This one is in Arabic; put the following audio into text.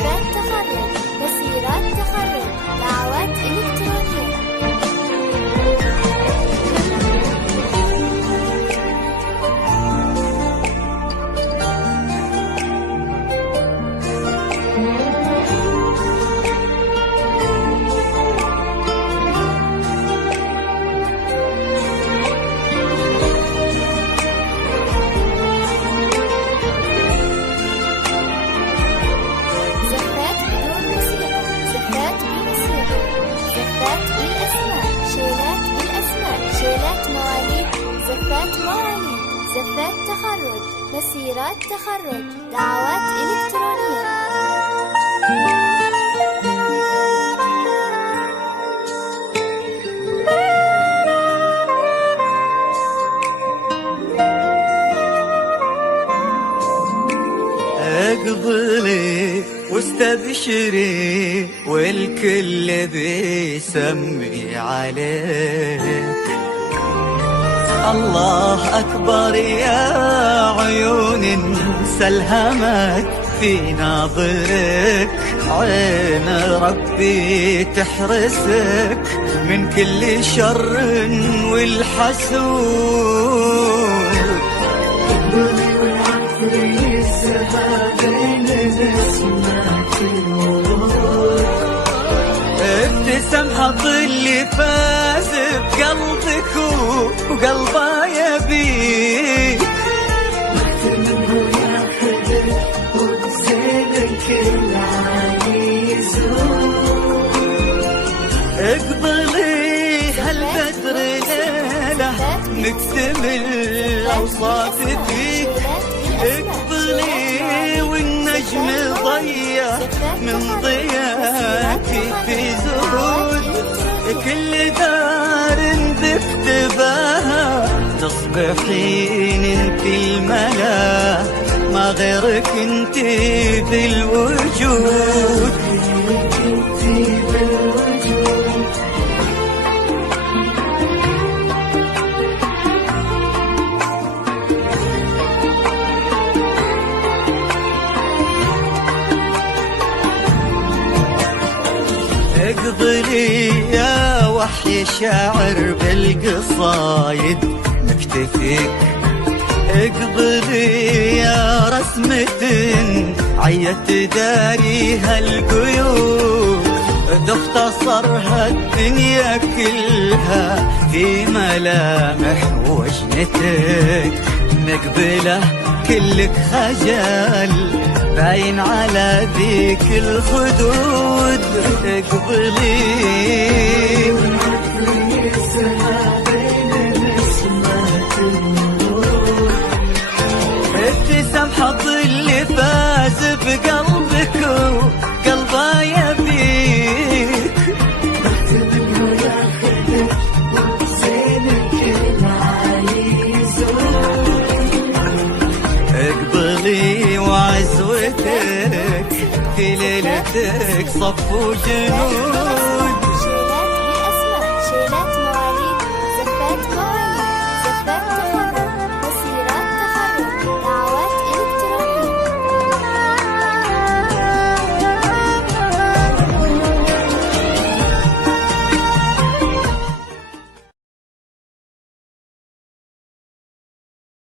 زفات تخرج، مسيرات تخرج، دعوات إلكترونية. زفات مواليد، زفات تخرج، مسيرات تخرج، دعوات إلكترونية. اقبلي واستبشري والكل بيسمي عليك. الله أكبر يا عيون انسى الهمك في ناظرك، عين ربي تحرسك من كل شر والحسود. اقبلي والعطري السما بين نسمات الورود، ابتسم حط اللي فاز بقلبك وقلبه يبيك. واحترمه ياخذك وبزينك العالي يزور. اقبلي هالبدر ليلة مكتمل أوصاف فيك. اقبلي والنجم ضيع من ضياك في زهود. كل دار بكتبها تصبحين انت الملا، ما غيرك انت بالوجود. اقبلي يا وحي شاعر بالقصايد مكتفيك. اقبلي يا رسمة عيت داريها القيود، تختصرها الدنيا كلها في ملامح وجنتك. مقبلة كلك خجل باين على ذيك الخدود. اقبلي ابتسم حط اللي فاز بقلبك وقلبه يبيك. اقبلي وعزوتك في ليلتك صف وجنود.